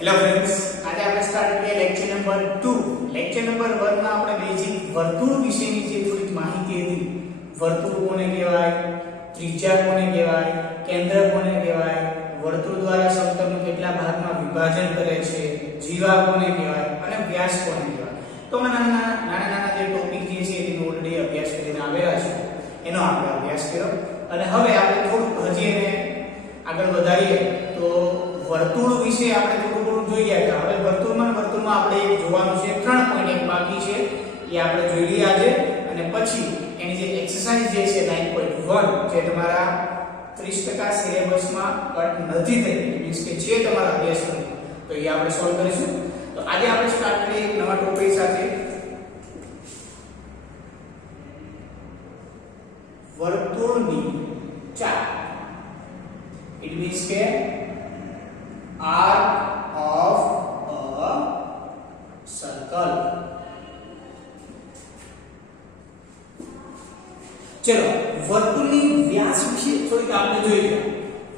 Hello friends, આજે આપણે start કરીએ લેક્ચર નંબર 2. લેક્ચર નંબર 1 માં આપણે બેઝિક વર્તુળ વિશેની જે થોડી માહિતી હતી, વર્તુળ કોને કહેવાય, ત્રિજ્યા કોને કહેવાય, કેન્દ્ર કોને કહેવાય, વર્તુળ દ્વારા સમતલનું કેટલા ભાગમાં વિભાજન કરે છે, જીવા કોને કહેવાય અને વ્યાસ કોને કહેવાય. તો નાના જે ટોપિક જે છે એનો ઓલરેડી અભ્યાસ કરીને આવેલા છે, એનો આપણે અભ્યાસ કર્યો અને હવે આપણે થોડુંક હજી એને આગળ વધારીએ તો વર્તુળ વિશે આપણે થોડું જોઈએ કે હવે વર્તુળમાં આપણે એક જોવાનું છે, 3 પોઈન્ટ એક બાકી છે એ આપણે જોઈ લઈએ આજે અને પછી એની જે એક્સરસાઇઝ જે છે 9.1 જે તમારા 30% સિલેબસમાં કટ નથી થઈ, મીન્સ કે જે તમારા અભ્યાસ કર્યો તો એ આપણે સોલ્વ કરીશું. તો આજે આપણે સ્ટાર્ટ કરીએ એક નવા ટોપિક સાથે, વર્તુળની ચાપ. ઇટ મીન્સ કે arc of a circle. ચલો વર્તુળની વ્યાસ વિશે થોડીક આપણે જોઈએ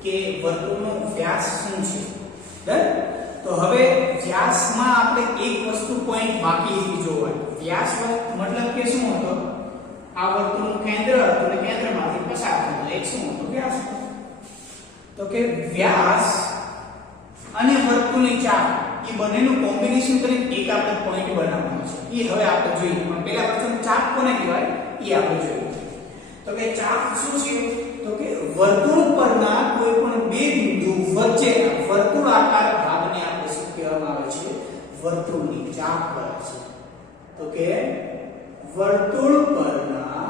કે વર્તુળનો વ્યાસ શું છે. બરાબર, તો હવે વ્યાસમાં આપણે એક વસ્તુ પોઈન્ટ બાકી હતી જોવાની. વ્યાસ મતલબ કે શું હતો, આ વર્તુળનું કેન્દ્ર હતું અને કેન્દ્રમાંથી પસાર થતો એક શું હતો, વ્યાસ. તો કે વ્યાસ અને વર્તુળની ચાપ એ બંનેનું કોમ્બિનેશન કરીને એક આપણે પોઈન્ટ બનાવવાનો છે. એ હવે આપણે જોઈએ, પણ પહેલા પ્રથમ ચાપ કોને કહેવાય એ આપણે જોઈએ. તો કે ચાપ શું છે, તો કે વર્તુળ પરના કોઈ પણ બે બિંદુ વચ્ચેના વર્તુળાકાર ભાગને આપણે શું કહેવામાં આવે છે, વર્તુળની ચાપ કહે છે. તો કે વર્તુળ પરના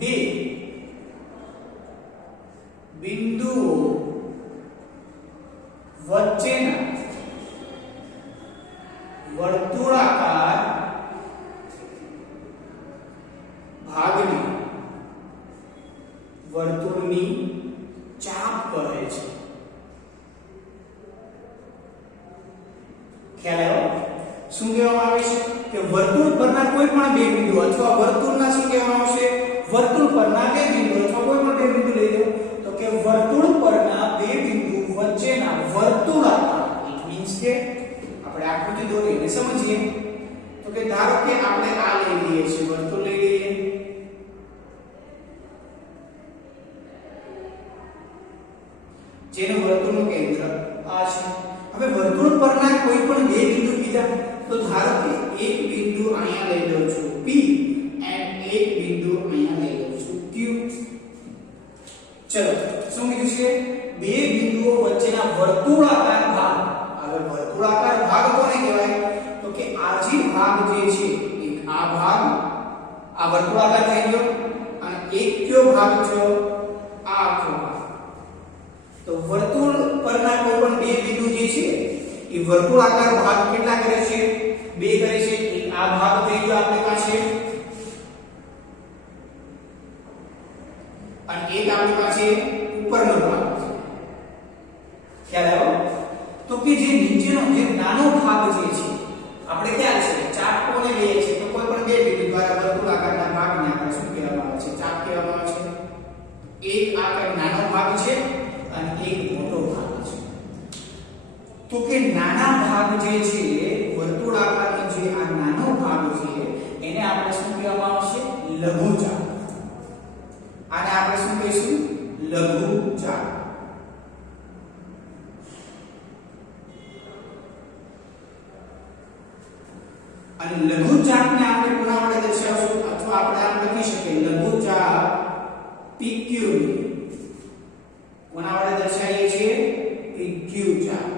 બે બિંદુઓ વચ્ચેના વર્તુળાકાર ભાગને વર્તુળની ચાપ કહે છે. ખ્યાલ આવ્યો? શું કહેવામાં આવે છે કે વર્તુળ પરના કોઈ પણ બે બિંદુ અથવા વર્તુળના શું કહેવામાં આવશે, વર્તુળ પરના બે બિંદુ અથવા કોઈ પણ બે બિંદુ લઈ લો તો કે વર્તુળ પરના બે બિંદુ વચ્ચેના વર્તુળાકાર, ઇટ મીન્સ કે આપણે આકૃતિ દોરીને સમજીએ તો કે ધારો કે આપણે આ લઈ લઈએ છીએ, વર્તુળ લઈ લઈએ, જેનું વર્તુળનું કેન્દ્ર આ છે. હવે વર્તુળ પરના કોઈ પણ બે બિંદુ કીધા તો ધારો કે એક બિંદુ અહીંયા લઈ લઉં છું P અને એક બિંદુ અહીંયા લઈ લઉં છું Q. ચલો શું કીધું છે, બે બિંદુઓ વચ્ચેના વર્તુળાકાર ભાગ. હવે વર્તુળાકાર ભાગ કોને કહેવાય, તો કે આ જે ભાગ જે છે એક આ ભાગ, આ વર્તુળાકાર થઈ ગયો અને એક કયો ભાગ છે, આ આખો ભાગ. તો વર્તુળ પરના કોઈ પણ બે બિંદુ જે છે એ વર્તુળાકાર ભાગ કેટલા કરે છે, બે કરે છે. એક આ ભાગ થઈ ગયો આપણી પાસે અને એક આપણી પાસે ઉપરનો ભાગ છે. ખ્યાલ આવ્યો? તો કે જે નીચેનો જે નાનો ભાગ જે છે, આપણે ખ્યાલ છે ચાપ કોને લઈએ છીએ તો કોઈ પણ બે બિંદુ દ્વારા વર્તુળાકારના ભાગને આપણે શું કહેવામાં આવે છે, ચાપ કહેવામાં આવે છે. એક આ કંઈક નાનો ભાગ છે અને એક મોટો ભાગ છે. તો કે નાના ભાગ જે છે, વર્તુળાકારનો જે આ નાનો ભાગ છે એને આપણે શું કહેવામાં આવશે, લઘુચાપ. આને આપણે શું કહીશું, લઘુચાપ. અને લઘુચાપને આપણે કોના વડે દર્શાવશું, અથવા આપણે આમ લખી શકીએ લઘુચાપ PQ કોના વડે દર્શાવીએ છીએ, PQ ચાપ.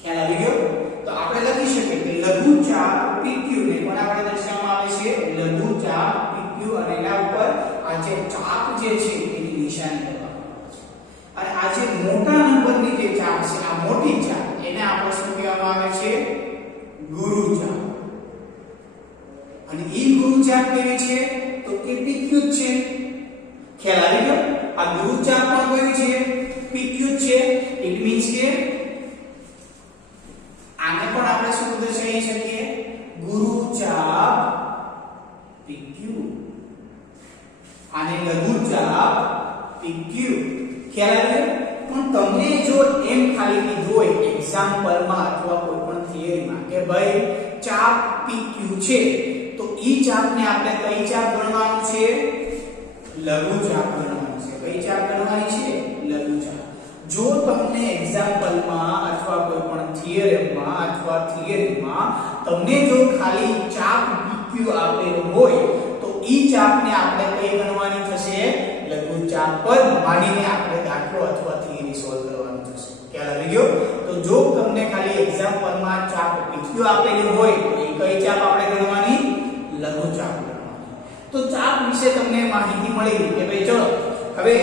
ખ્યાલ આવી ગયો? તો આપણે લખી શકીએ કે લઘુચાપ PQ ને કોના વડે દર્શાવવામાં આવે છે, લઘુચાપ PQ, અને એના ઉપર આ જે ચાપ જે છે એની નિશાની કરવામાં આવે છે. અને આ જે મોટા નંબરની જે ચાપ છે, આ મોટી ચાપ, એને આપણે શું કહેવામાં આવે છે, ગુરુચાપ. અને એ ગુરુચાપ કેવી છે, તો કે PQ છે. ખ્યાલ આવી ગયો? આ ગુરુચાપ પણ કેવી છે, PQ છે. ઇટ મીન્સ કે આને પણ આપણે શું દર્શાવી શકીએ, ગુરુચાપ PQ. આને લઘુચાપ PQ. ખ્યાલ આવ્યો? પણ તમને જો એમ ખાલી કીધું હોય એક્ઝામ્પલમાં અથવા કોઈ પણ થિયરીમાં કે ભાઈ ચાપ PQ છે, તો ઈ ચાપને આપણે કઈ ચાપ ગણવાનું છે? લઘુ ચાપ ગણવાનું છે. કઈ ચાપ ગણવાની છે? લઘુ ચાપ. જો તમને એક્ઝામ્પલમાં અથવા કોઈ પણ થિયરમમાં અથવા થિયરીમાં તમને જો ખાલી ચાપ PQ આપેલો હોય, તો ઈ ચાપને આપણે કઈ ગણવાની થશે? લઘુ ચાપ પર માનીને આપણે દાખલો અથવા થિયરી સોલ્વ કરવાનું થશે. ખ્યાલ આવી ગયો? તો જો તમને ખાલી એક્ઝામ્પલમાં ચાપ PQ આપેલી હોય, તો એ કઈ ચાપ આપણે ગણવાની? લઘુ ચાપ ગણવાની. તો ચાપ વિશે તમને માહિતી મળી ગઈ કે ભાઈ ચલો હવે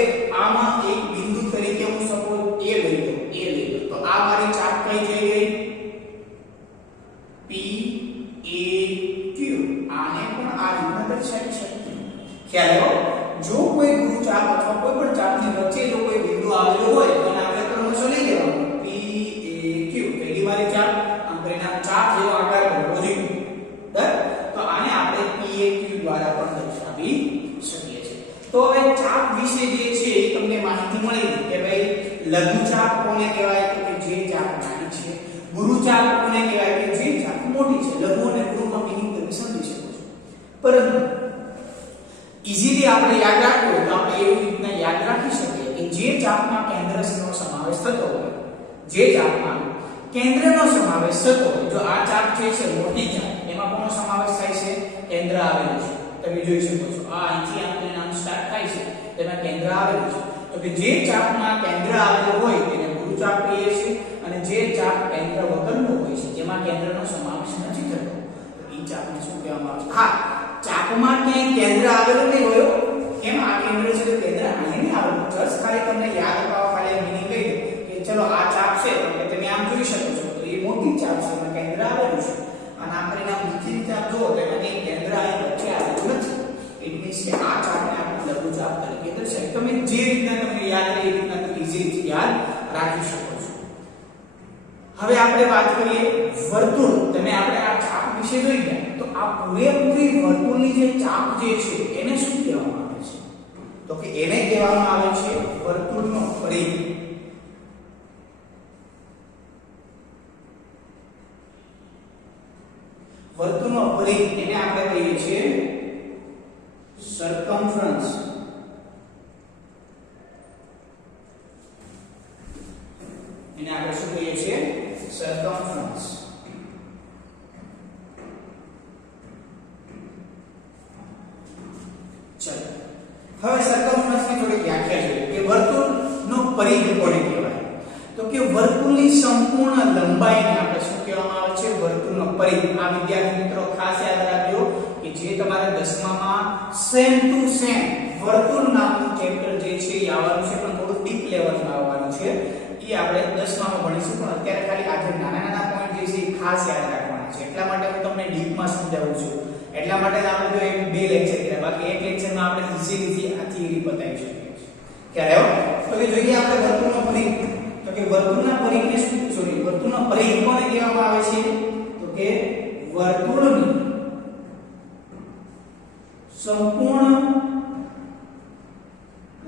આમાં એક બિંદુ તરીકે હું સપોઝ A લઈ લઉં. તો આ મારી ચાપ કઈ થઈ ગઈ? PAQ. આને પણ આ રીતના દર્શાવી શકીએ. ખ્યાલ આવ્યો? જો કોઈ ગુરુ ચાપ અથવા કોઈ પણ ચાપની વચ્ચે જો કોઈ બિંદુ આવેલો હોય તો આપણે ક્રમશઃ લઈ લેવાનું PAQ. પહેલી મારી ચાપ આમ કરીને ચાપ જેવો આકાર બનવો જોઈએ. બરાબર? તો આને આપણે PAQ દ્વારા પણ દર્શાવી શકીએ છીએ. તો હવે ચાપ વિશે જે છે એ તમને માહિતી મળી કે ભાઈ લઘુ ચાપ કોને કહેવાય? તો કે જે ચાપ નાની છે. ગુરુ ચાપ કોને કહેવાય? કે જે ચાપ મોટી છે. લઘુ અને ગુરુમાં મિનિંગ તમે સમજી શકો છો. પરંતુ ઈઝીલી આપણે યાદ રાખવું હોય તો આપણે એવી રીતના યાદ રાખી શકીએ કે જે ચાપમાં કેન્દ્રનો સમાવેશ થતો હોય, જે ચાપમાં કેન્દ્રનો સમાવેશ થતો હોય, જો આ ચાપ જે છે મોટી ચાપ, એમાં કોનો સમાવેશ થાય છે? કેન્દ્ર આવેલું છે. તમે જોઈ શકો છો આ અહીંથી આપણે નામ સ્ટાર્ટ થાય છે, તેમાં કેન્દ્ર આવેલું છે. તો કે જે ચાપમાં કેન્દ્ર આવેલું હોય તેને ગુરુ ચાપ કહીએ છીએ, અને જે ચાપ કેન્દ્ર વગરનો હોય છે, જેમાં કેન્દ્રનો સમાવેશ નથી થતો, તો એ ચાપને શું કહેવામાં આવે છે? હા, ચાપમાં ક્યાંય કેન્દ્ર આવેલું નહીં હોય, એમ આ કેન્દ્ર છે તો કેન્દ્ર અહીં નહીં આવેલું. જસ્ટ ખાલી તમને યાદ અપાવવા ખાલી મીનિંગ કહી દઉં કે ચલો આ ચાપ છે તો તમે આમ જોઈ શકો છો તો એ મોટી ચાપ છે, એમાં કેન્દ્ર આવેલું છે. અને આપણે નામ બીજી ચાપ જો તો એમાં કંઈ કેન્દ્ર અહીં વચ્ચે આવેલું નથી. ઇટ મીન્સ કે આ ચાપને આપણે લઘુ ચાપ તરીકે દર્શાવી. તમે જે રીતના તમને યાદ રહે એ રીતના તમે ઈઝીલી યાદ રાખી શકો છો. હવે આપણે વાત કરીએ વર્તુળ. તમે આપણે આ ચાપ વિશે જોઈ ગયા, તો આ પૂરેપૂરી વર્તુળની જે ચાપ જે છે એને શું કહેવામાં આવે છે? તો કે એને કહેવામાં આવે છે વર્તુળનો પરિઘ. વર્તુળનો પરિઘ એને આપણે કહીએ છીએ સર્કમફરન્સ. એને આપણે શું કહીએ છીએ? સર્કમફરન્સ. ચલો હવે સર્કમફરન્સની થોડી વ્યાખ્યા જોઈએ કે વર્તુળનો પરિઘ કોને કહેવાય? તો કે વર્તુળની સંપૂર્ણ લંબાઈને આપણે શું કહેવામાં આવે છે? વર્તુળનો પરિઘ. આ વિદ્યાર્થી મિત્રો ખાસ યાદ રાખજો કે જે તમારે 10મામાં સેમ ટુ સેમ વર્તુળ નામનું ચેપ્ટર જે છે એ આવવાનું છે, પણ થોડું ડીપ લેવલમાં આવવાનું છે. એ આપણે 10મામાં ભણીશું, પણ અત્યારે ખાલી આજે નાના પોઈન્ટ જે છે એ ખાસ યાદ રાખવાના છે. એટલા માટે હું તમને ડીપમાં સમજાવું છું. એટલા માટે આપણે જો એક બે લેક્ચર કર્યા, બાકી એક લેક્ચરમાં આપણે ઈઝીલી આ થિયરી બતાવી શકીએ છીએ. ક્યારે તો કે જોઈએ આપણે વર્તુળનો પરિઘ. તો કે વર્તુળના પરિઘને વર્તુળનો પરિઘ કોને કહેવામાં આવે છે? તો કે વર્તુળની સંપૂર્ણ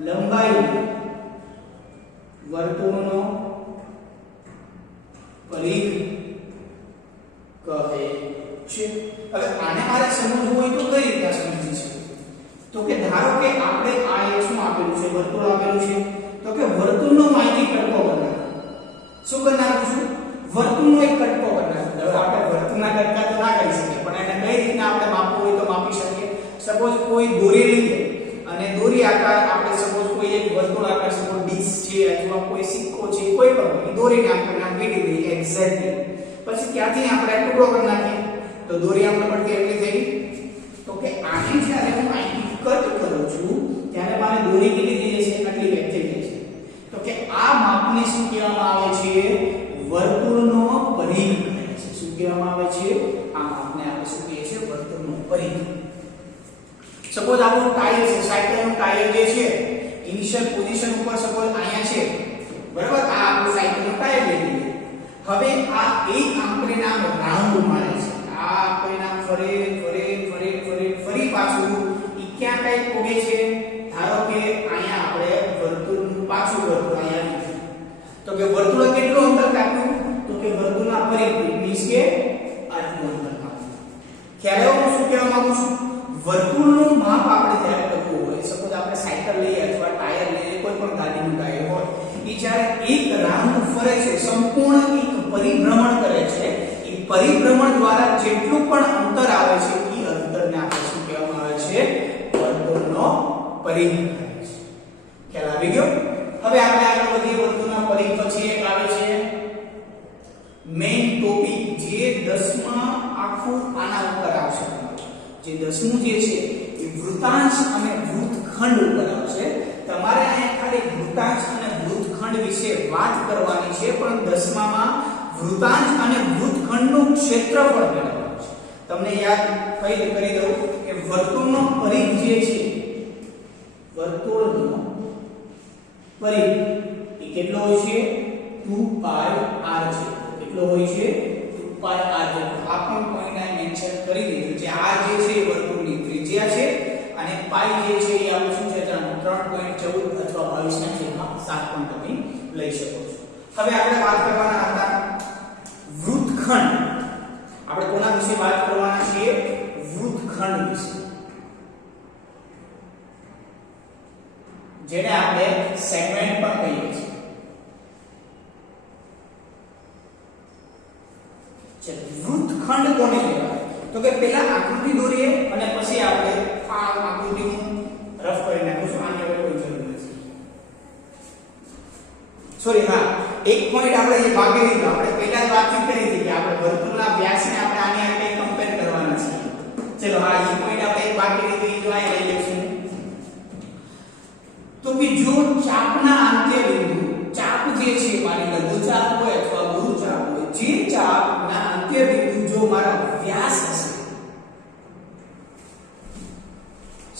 લંબાઈ વર્તુળનો પરિઘ કહે છે. હવે આને મારે સમજવું હોય તો કઈ રીતે સમજી છે? તો કે ધારો કે આપણે આ એક શું આપેલું છે? વર્તુળ આપેલું છે. તો કે વર્તુળનો માહિતી કટકો બનાવો. શું બનાવું છું? વર્તુળનો એક કટકો બનાવું. હવે આપણે વર્તુળના કટકા તો ના કરી શકીએ, પણ એને કઈ રીતના આપણે માપવું હોય તો માપી શકીએ. સપોઝ કોઈ દોરી લઈએ અને દોરી આકાર આપણે સપોઝ કોઈ એક વર્તુળ આકાર સપોઝ ડીશ છે અથવા કોઈ સિક્કો છે, કોઈ પણ દોરીને આપણે નામ કરી દઈએ એક્ઝેક્ટલી. પછી ત્યાંથી આપણે ટુકડો કરી નાખીએ તો દોરી આપણે પડતી એટલી થઈ. તો કે આની જ્યારે હું અહીંથી કટ કરું છું ત્યારે મારે દોરી કેટલી થઈ જશે? આટલી વેચ થઈ જશે. તો કે આ માપને શું કહેવામાં આવે છે? વર્તુળનો પરિઘ કહે છે. શું કહેવામાં આવે છે? આ માપને આપણે શું કહીએ છીએ? વર્તુળનો પરિઘ. સપોઝ આપણું ટાયર છે, સાયકલનું ટાયર જે છે ઇનિશિયલ પોઝિશન ઉપર સપોઝ અહીંયા છે, બરાબર? આ આપણું સાયકલનું ટાયર લઈ લઈએ. હવે આ એક આપણે નામ રાઉન્ડ મારે છે. આ આપણે નામ ફરી પાછું ઈ ક્યાં કઈ પોગે છે? ધારો કે અહીંયા આપણે વર્તુળનું પાછું વર્તુળ અહીંયા ફરે છે, સંપૂર્ણ એક પરિભ્રમણ કરે છે, એ પરિભ્રમણ દ્વારા જેટલું પણ અંતર આવે છે એ અંતરને આપણે શું કહેવામાં આવે છે? વર્તુળનો પરિઘ કહે છે. ખ્યાલ આવી ગયો? હવે આપણે આગળ વધીએ. વર્તુળના પરિઘ પછી એક આવે છે મેઇન ટોપિક, જે 10માં આખું આના ઉપર આવશે. જે 10મું જે છે એ વૃત્તાંશ અને વૃત્તખંડ ઉપર આવશે. તમારે અહીંયા ખાલી વૃત્તાંશ અને વૃત્તખંડ વિશે વાત કરવાની છે, પણ 10માં વૃત્તાંશ અને વૃત્તખંડનું ક્ષેત્રફળ મેળવવાનું છે. તમને યાદ કરી દઉં કે વર્તુળનો પરિઘ જે છે, વર્તુળનો પરિઘ એ કેટલો હોય છે? 2πr છે. કેટલો હોય છે? 2πr. આ પણ પોઈન્ટ આ મેન્શન કરી દીધું છે. r જે છે એ વર્તુળની ત્રિજ્યા છે અને પાઈ જે છે એ આપણું શું છે? 3.14 અથવા 22/7 પણ તમે લઈ શકો છો. હવે આપણે વાત કરવાના હતા વૃત્તખંડ. આપણે કોના વિશે વાત કરવાના છીએ? વૃત્તખંડ વિશે, જેને આપણે સેગમેન્ટ પણ કહીએ છીએ. વૃત્તખંડ કોને કહેવાય? તો કે પહેલા આકૃતિ દોરીએ અને પછી આપણે આ આકૃતિનું રફ કરી નાખીશું. આની હવે કોઈ જરૂર નથી. સોરી, હા, એક પોઈન્ટ આપણે જે બાકી લીધો, આપણે પહેલા જ વાતચીત કરી હતી કે આપણે વર્તુળના વ્યાસને આપણે આની સાથે કમ્પેર કરવાના છે. ચલો, હા, એ પોઈન્ટ આપણે એક બાકી લીધો, એ જો આ લઈ લેશું. તો કે જો ચાપના અંત્ય બિંદુ, ચાપ જે છે મારી લઘુ ચાપ હોય અથવા ગુરુ ચાપ હોય, જે ચાપના અંત્ય બિંદુ જો મારા વ્યાસ હશે,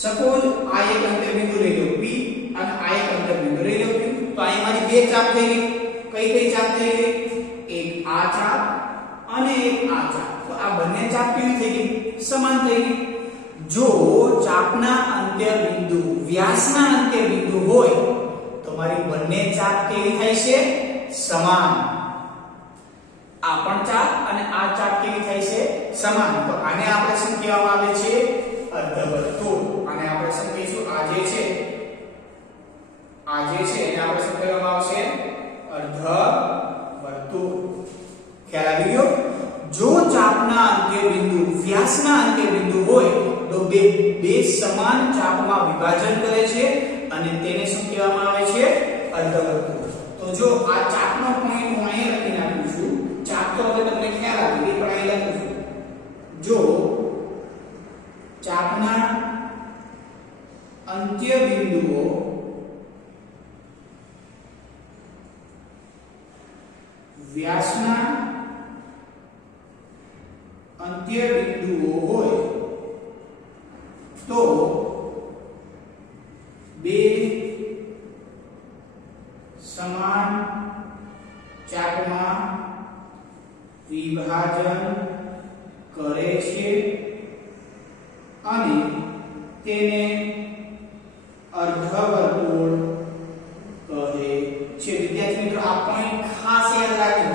સપોઝ આ એક અંત્ય બિંદુ લઈ લો P અને આ એક અંત્ય બિંદુ લઈ લો Q, તો અહીં મારી બે ચાપ થઈ ગઈ. કઈ ચાપ થઈ ગઈ? એક આ ચાપ અને એક આ ચાપ. તો આ બંને ચાપ કેવી થઈ ગઈ? સમાન થઈ ગઈ. જો ચાપના અંત્ય બિંદુ વ્યાસના અંત્ય બિંદુ હોય તો મારી બંને ચાપ કેવી થાય છે? સમાન. આ પણ ચાપ અને આ ચાપ કેવી થાય છે? સમાન. તો આને આપણે શું કહેવામાં આવે છે? અર્ધવર્તુળ. આને આપણે શું કહીશું? આ જે છે એને આપણે શું કહેવામાં આવશે? અર્ધવર્તુળ. ખ્યાલ આવી ગયો? જો ચાપના અંત્ય બિંદુ વ્યાસના અંત્ય બિંદુ હોય તો બે સમાન ચાપમાં વિભાજન કરે છે અને તેને શું કહેવામાં આવે છે? અર્ધવર્તુળ. તો જો આ ચાપનો પોઈન્ટ હું અહીંયા લખી નાખું છું. ચાપ તો હવે તમને ખ્યાલ આવી ગઈ, પણ અહીં લખું છું. જો ચાપના અંત્ય બિંદુઓ વ્યાસના અંત્ય બિંદુઓ હોય તો બે સમાન ચાપમાં વિભાજન કરે છે અને તેને અર્ધવર્તુળ કહે છે. વિદ્યાર્થી મિત્રો, આ પોઈન્ટ ખાસ યાદ રાખજો.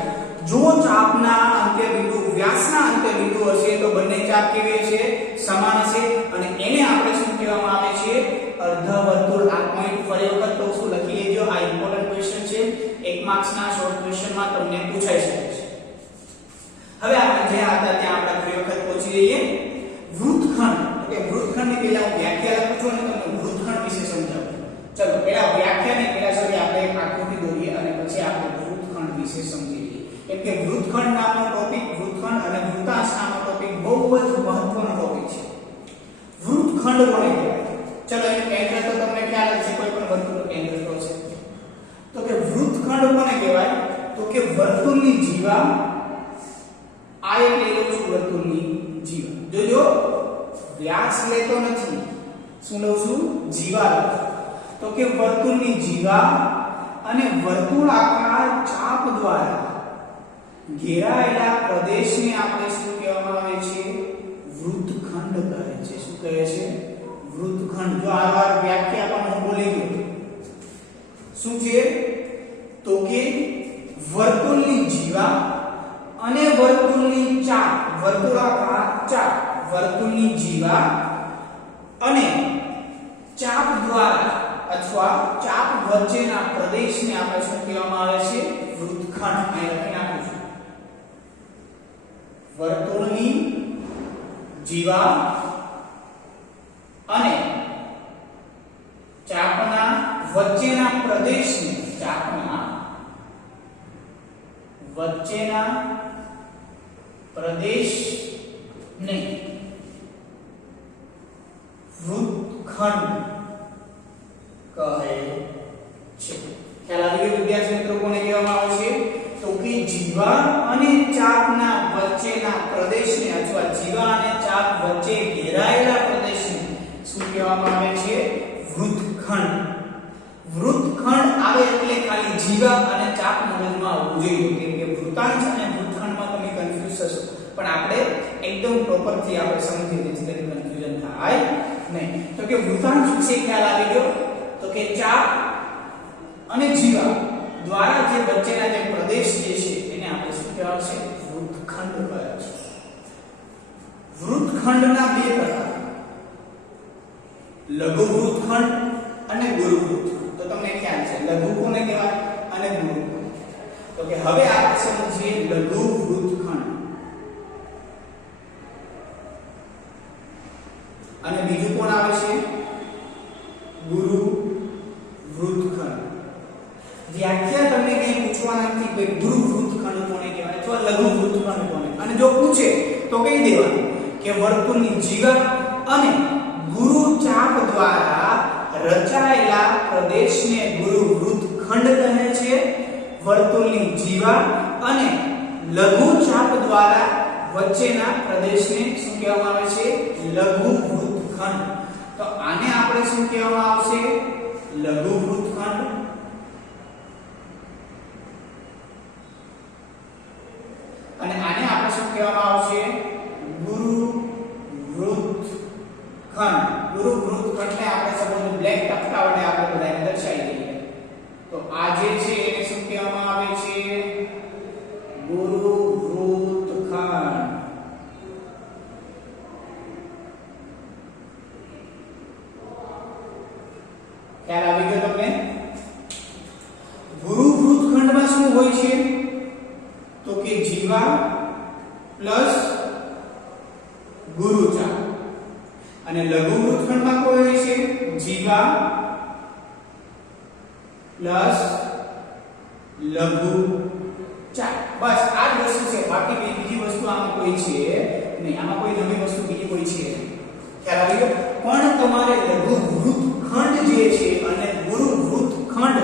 જો ચાપના અંત્ય બિંદુ વ્યાસના અંત્ય બિંદુ હશે તો બંને ચાપ કેવી હશે? સમાન હશે અને એને આપણે શું કહેવામાં આવે છે? અર્ધવર્તુળ. આ પોઈન્ટ ફરી વખત તો શું લખી લેજો. આ ઇમ્પોર્ટન્ટ ક્વેશ્ચન છે. 1 માર્ક્સના શોર્ટ ક્વેશ્ચનમાં તમને પૂછાઈ શકે છે. હવે આપણે જ્યાં હતા ત્યાં આપણે ફરી વખત પહોંચી જઈએ. વૃત્તખંડ. કે વૃત્તખંડની પહેલા હું વ્યાખ્યા લખું છું અને તમને વૃત્તખંડ વિશે સમજાવું. ચલો, પહેલા વ્યાખ્યાની પહેલા સુધી આપણે એક આકૃતિ દોરીએ અને પછી આપણે વૃત્તખંડ વિશે સમજી લઈએ. કેમ કે વૃત્તખંડ નામનો ટોપિક, વૃત્તખંડ અને વૃત્તાંશ નામનો ટોપિક બહુ જ મહત્વનો ટોપિક છે. વૃત્તખંડ કોને કહેવાય? ચલો, એનું કેન્દ્ર તો તમને ખ્યાલ જ છે, કોઈ પણ વર્તુળનું કેન્દ્ર તો છે. તો કે વૃત્તખંડ કોને કહેવાય? તો કે વર્તુળની જીવા. આ એક લઈ લઉં છું, વર્તુળની જીવા. જોજો, વ્યાસ લેતો નથી. શું લઉં છું? જીવા લઉં છું. તો કે વર્તુળની જીવા અને વર્તુળાકાર ચાપ દ્વારા ઘેરાયેલા પ્રદેશને આપણે શું કહેવામાં આવે છે? વૃત્તખંડ કહે છે. શું કહે છે? વૃત્તખંડ. જો આ વ્યાખ્યા પણ હું બોલી ગયો. શું છે? તો કે વર્તુળની જીવા અને વર્તુળની ચાપ, વર્તુળાકાર ચાપ, વર્તુળની જીવા અને ચાપ દ્વારા અથવા ચાપ વચ્ચેના પ્રદેશને આપણે શું કહેવામાં આવે છે? વૃત્તખંડ. અહીં લખી નાખું છું. વર્તુળની જીવા અને ચાપના વચ્ચેના પ્રદેશને વૃત્તખંડ કહે છે. ખ્યાલ આવી ગયો વિદ્યાર્થી મિત્રો? કોને કહેવામાં આવે છે? તો કે જીવા અને ચાપના વચ્ચેના પ્રદેશને અથવા જીવા અને ચાપ વચ્ચે ઘેરાયેલા પ્રદેશને શું કહેવામાં આવે છે? વૃત્તખંડ. વૃત્તખંડ આવે એટલે ખાલી જીવા અને ચાપ મગજમાં આવવું જોઈએ, કેમ કે વૃત્તાંશ અને વૃત્તખંડમાં તમે કન્ફ્યુઝ થશો, પણ આપણે એકદમ પ્રોપર થી આપણે સમજી જેથી કરીને કન્ફ્યુઝન થાય નહીં. તો કે વૃત્તાંશ વિશે ખ્યાલ આવી ગયો. તો કે ચાપ અને જીવા દ્વારા જે વચ્ચેના જે પ્રદેશ જે છે એને આપણે શું કહેવાય છે? વૃત્તખંડ કહેવાય છે. વૃત્તખંડના બે પ્રકાર, લઘુ વૃત્તખંડ અને ગુરુ વૃત્તખંડ. તો તમને ખ્યાલ છે લઘુ કોને કહેવાય અને ગુરુ કોને? તો કે હવે આપણે સમજીએ લઘુ વૃત્તખંડ અને બીજું કોણ આવે છે? ગુરુ વૃત્તખંડ. વ્યાખ્યા તમને કઈ પૂછવાના નથી કે ગુરુ વૃત્તખંડ કોને કહેવાય અથવા લઘુ વૃત્તખંડ કોને, અને જો પૂછે તો કહી દેવાનું કે વર્તુળની જીવા અને ગુરુ ચાપ દ્વારા રચાયેલા પ્રદેશને ગુરુ વૃત્તખંડ કહે છે. વર્તુળની જીવા અને લઘુ ચાપ દ્વારા વચ્ચેના પ્રદેશને શું કહેવામાં આવે છે? લઘુ વૃત્તખંડ. તો આને આપણે શું કહેવામાં આવશે? લઘુ વૃત્તખંડ. અને આને આપણે શું કહેવામાં આવશે? ગુરુ વૃત્તખંડ. ગુરુ વૃત્તખંડને આપણે સપોઝ બ્લેક ટપકા વડે આપણે બધાને દર્શાવી દઈએ. તો આ જે છે એને શું કહેવામાં આવે છે? ગુરુ વૃત્તખંડ. ખ્યાલ આવી ગયો તમને? ગુરુ વૃત્તખંડમાં શું હોય છે? તો કે જીવા પ્લસ ગુરુ ચાપ. અને લઘુ વૃત્તખંડમાં કોઈ હોય છે? જીવા પ્લસ લઘુ ચાપ. બસ આ જ વસ્તુ છે, બાકી બીજી વસ્તુ આમાં કોઈ છે નહીં. આમાં કોઈ નવી વસ્તુ બીજી કોઈ છે નહીં. ખ્યાલ આવી ગયો? પણ તમારે લઘુ વૃત્તખંડ જે છે અને ગુરુ વૃત્તખંડ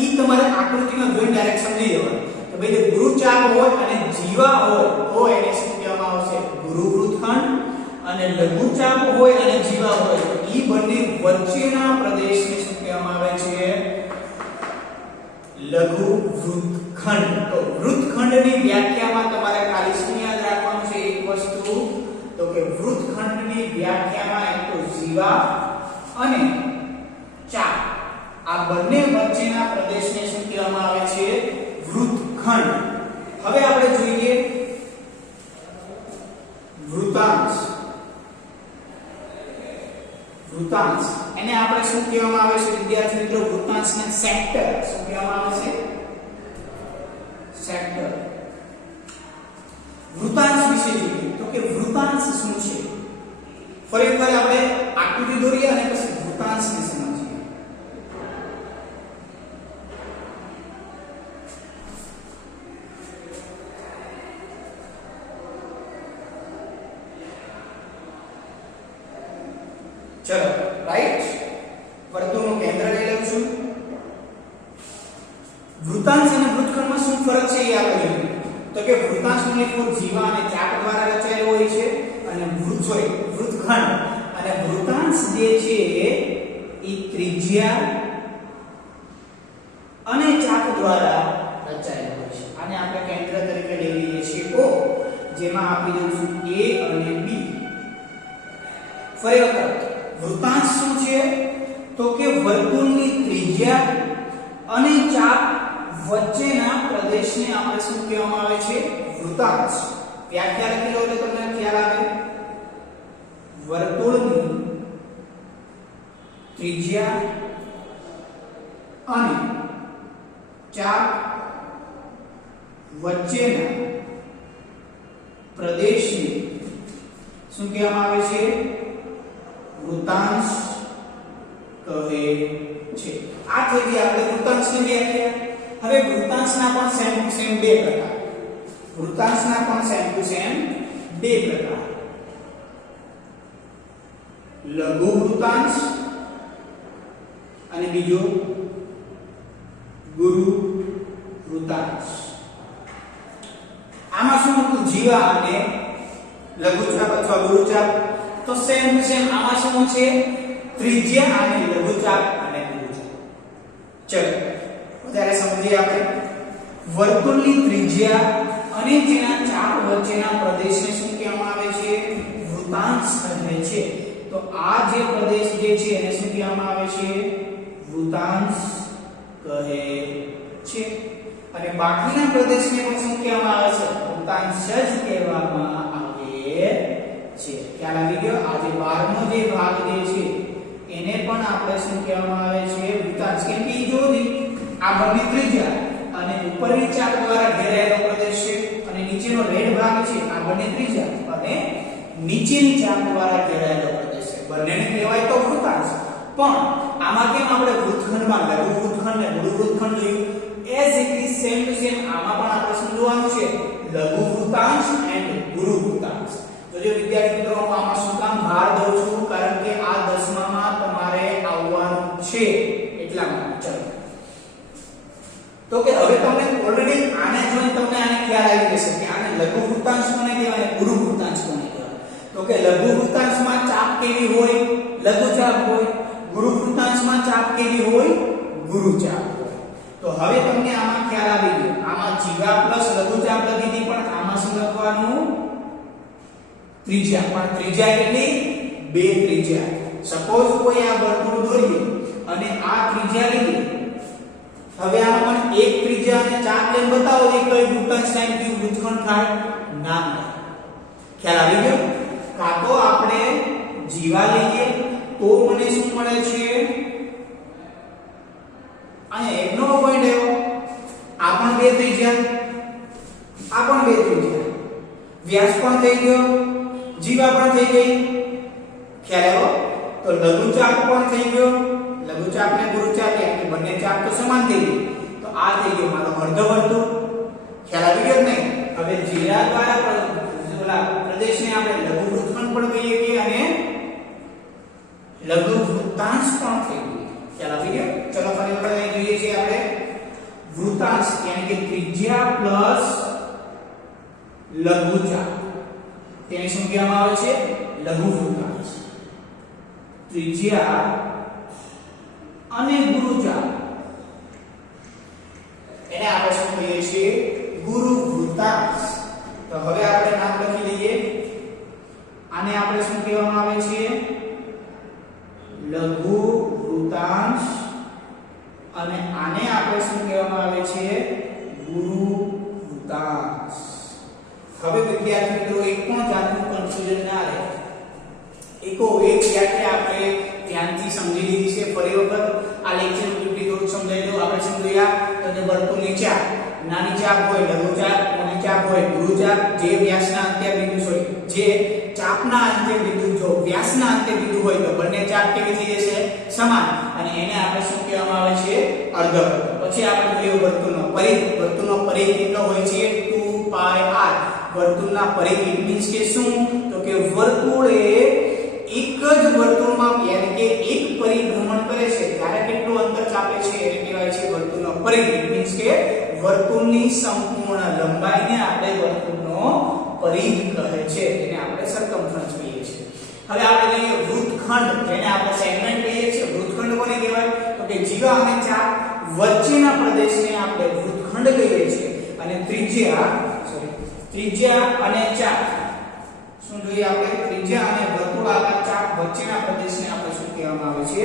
ઈ તમારે આકૃતિમાં જોઈને ડાયરેક્ટ સમજી જવાનું કે ભાઈ જે ગુરુ ચાપ હોય અને જીવા હોય તો એને શું કહેવામાં આવશે? ગુરુ વૃત્તખંડ. અને લઘુ ચાપ હોય અને જીવા હોય તો ઈ બંને વચ્ચેના પ્રદેશને શું કહેવામાં આવે છે? લઘુ વૃત્તખંડ. તો વૃત્તખંડની વ્યાખ્યામાં તમારે ખાલી શું યાદ રાખવાનું છે? એક વસ્તુ, તો કે વૃત્તખંડની વ્યાખ્યામાં એક તો જીવા અને ચાપ આ બંને વચ્ચેના પ્રદેશને શું કહેવામાં આવે છે? વૃત્તખંડ. હવે આપણે જોઈએ વૃત્તાંશ. વૃત્તાંશ એને આપણે શું કહેવામાં આવે છે વિદ્યાર્થી મિત્રો? વૃત્તાંશને સેક્ટર શું કહેવામાં આવે છે? સેક્ટર. વૃત્તાંશ વિશે જોઈએ તો કે વૃત્તાંશ શું છે? ફરી એકવાર આપણે આકૃતિ દોરીએ અને પછી વૃત્તાંશને સમજીએ. ચલો રાઈટ, વર્તુળનું કેન્દ્ર લઈ લઉં છું. વૃત્તાંશ અને વૃત્તખંડમાં શું ફરક છે એ આપણે જોઈએ. તો કે વૃત્તાંશ મૂળભૂત જીવા અને ચાપ દ્વારા રચાયેલો હોય છે અને વૃત્તખંડ અને વૃત્તાંશ જે છે એ ત્રિજ્યા અને ચાપ દ્વારા રચાયેલો હોય છે. આને આપણે કેન્દ્ર તરીકે લઈ લઈએ છીએ O, જેમાં આપી દઉં છું A અને B. ફરી વખત વૃત્તાંશ શું છે? તો કે વર્તુળની ત્રિજ્યા અને ચાપ વચ્ચેના પ્રદેશને આપણે શું કહેવામાં આવે છે? વૃત્તાંશ. વ્યાખ્યા લખી લો એટલે તમને ખ્યાલ આવે. વર્તુળની ત્રિજ્યા અને ચાપ વચ્ચેના પ્રદેશને શું કહેવામાં આવે છે? વૃત્તાંશ કહે છે. આ થઈ ગઈ આપણે વૃત્તાંશની વ્યાખ્યા. હવે વૃત્તાંશના પણ સેમ ટુ સેમ બે પ્રકાર. વૃત્તાંશના પણ સેમ ટુ સેમ બે પ્રકાર. લઘુ વૃત્તાંશ અને બીજો ગુરુ વૃત્તાંશ. આમાં શું હતું? જીવા અને લઘુચાપ અથવા ગુરુચાપ. તો સેમ ટુ સેમ આમાં શું છે? ત્રિજ્યા અને લઘુચાપ અને ગુરુચાપ. ચલો વધારે સમજીએ આપણે. વર્તુળની ત્રિજ્યા અને તેના ચાપ વચ્ચેના પ્રદેશને શું કહેવામાં આવે છે? વૃત્તાંશ કહે છે. તો આ જે પ્રદેશ જે છે એને શું કહેવામાં આવે છે? વૃત્તાંશ કહે છે. અને બાકીના પ્રદેશને પણ શું કહેવામાં આવે છે? વૃત્તાંશ જ કહેવામાં આવે છે. ખ્યાલ આવી ગયો? આ જે 12મો જે ભાગ જે છે એને પણ આપણે શું કહેવામાં આવે છે? વૃત્તાંશ. કેમ કે જો આ બંને ત્રિજ્યા અને ઉપરની ચાપ દ્વારા ઘેરાયેલો પ્રદેશ છે અને નીચેનો રેડ ભાગ છે આ બંને ત્રિજ્યા અને નીચેની ચાપ દ્વારા ઘેરાયેલો પ્રદેશ છે. બંનેને કહેવાય તો વૃત્તાંશ. પણ આમાં કેમ આપણે વૃત્તખંડમાં લઘુ વૃત્તખંડ ને ગુરુ વૃત્તખંડ જોયું? As it is same to same આમાં પણ આપણે સમજવાનું છે લઘુ વૃત્તાંશ એન્ડ ગુરુ વૃત્તાંશ. તો જો વિદ્યાર્થી મિત્રો હું આમાં શું કામ ભાર દઉં છું? કારણ કે આ 10મામાં તમારે આવવાનું છે એટલા માટે. ચલો તો કે હવે તમને ઓલરેડી આને જોઈને તમને આને ખ્યાલ આવી જશે કે આને લઘુ વૃત્તાંશ કોને કહેવાય અને ગુરુ વૃત્તાંશ કોને કહેવાય. તો કે લઘુ વૃત્તાંશમાં ચાપ કેવી હોય? લઘુ ચાપ હોય. ગુરુ વૃત્તાંશમાં ચાપ કેવી હોય? ગુરુ ચાપ હોય. તો હવે તમને આમાં ખ્યાલ આવી ગયો. આમાં જીવા પ્લસ લઘુ ચાપ લખી હતી પણ આમાં શું લખવાનું? ત્રિજ્યા. પણ ત્રિજ્યા કેટલી? બે ત્રિજ્યા. સપોઝ કોઈ આ વર્તુળ દોરીએ અને આ ત્રિજ્યા લીધી. હવે આમાં મને એક ત્રિજ્યા અને ચાપ લઈને બતાવો કે કઈ વૃત્તાંશ લાઈન કયું વૃત્તખંડ થાય? ના. ખ્યાલ આવી ગયો? કાં તો આપણે જીવા લઈએ તો મને શું મળે છે? અહીંયા એકનો પોઈન્ટ આવ્યો. આ પણ બે ત્રિજ્યા, આ પણ બે ત્રિજ્યા. વ્યાસ પણ થઈ ગયો, જીવા પણ થઈ ગઈ. ખ્યાલ આવ્યો? તો લઘુચાપ પણ થઈ ગયો. લઘુચાપ ને ગુરુચાપ એટલે બંને ચાપ તો સમાન થઈ ગઈ. તો આ થઈ ગયો મારો અર્ધવર્તુળ. ખ્યાલ આવી ગયો કે નહીં? હવે જીરા દ્વારા પ્રદેશને આપણે લઘુ વૃત્તખંડ પણ કહીએ કે અને લઘુ વૃત્તાંશ પણ થઈ ગયું. ખ્યાલ આવી ગયો? ચલો ફરી વખત અહીં જોઈએ છીએ આપણે વૃત્તાંશ એટલે કે ત્રિજ્યા પ્લસ લઘુચાપ. તેને શું કહેવામાં આવે છે? લઘુ વૃત્તાંશ. ત્રિજ્યા અને ગુરુચાપ એને આપણે શું કહીએ છીએ? ગુરુ વૃત્તાંશ. તો હવે આપણે નામ લખી લઈએ. આને આપણે શું કહેવામાં આવે છે? લઘુ વૃત્તાંશ. અને આને આપણે શું કહેવામાં આવે છે? ગુરુ વૃત્તાંશ. હવે વિદ્યાર્થી મિત્રો એક પણ જાતનું કન્ફ્યુઝન ના રહે. એક વ્યાખ્યા આપણે ધ્યાનથી સમજી લીધી છે. ફરી વખત આ લેક્ચર પૂરી થોડું સમજાઈ દો. આપણે સમજ્યા તો જે વર્તુળની ચાપ નાની ચાપ હોય લઘુ ચાપ, મોટી ચાપ હોય ગુરુ ચાપ. જે વ્યાસના અંત્ય બિંદુ હોય, જે ચાપના અંત્ય બિંદુ જો વ્યાસના અંત્ય બિંદુ હોય તો બંને ચાપ કેવી થઈ જશે? સમાન. અને એને આપણે શું કહેવામાં આવે છે? અર્ધવર્તુળ. પછી આપણે જોયું વર્તુળનો પરિઘ. વર્તુળનો પરિઘ કેટલો હોય છે? 2πr. વર્તુળના પરિઘ ઇટ મીન્સ કે શું? તો કે વર્તુળે એક જ વર્તુળમાં એટલે કે એક પરિભ્રમણ કરે છે ત્યારે કેટલું અંતર ચાપે છે એને કહેવાય છે વર્તુળનો પરિઘ. ઇટ મીન્સ કે વર્તુળની સંપૂર્ણ લંબાઈને આપણે વર્તુળનો પરિઘ કહે છે. એને આપણે સર્કમફરન્સ કહીએ છીએ. હવે આપણે જોઈએ વૃત્તખંડ જેને આપણે સેગમેન્ટ કહીએ છીએ. વૃત્તખંડ કોને કહેવાય? તો કે જીવા અને ચાપ વચ્ચેના પ્રદેશને આપણે વૃત્તખંડ કહીએ છીએ. અને ત્રિજ્યા અને ચાપ શું જોઈએ આપણે? ત્રિજ્યા અને વર્તુળાકાર ચાપ વચ્ચેના પ્રદેશને આપણે શું કહેવામાં આવે છે?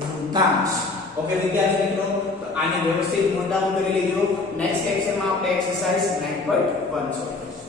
વૃત્તાંશ. ઓકે વિદ્યાર્થી મિત્રો, તો આને વ્યવસ્થિત નોટ ડાઉન કરી લેજો. નેક્સ્ટ લેક્ચરમાં આપણે એક્સરસાઇઝ 9.1 સોલ્વ કરીશું.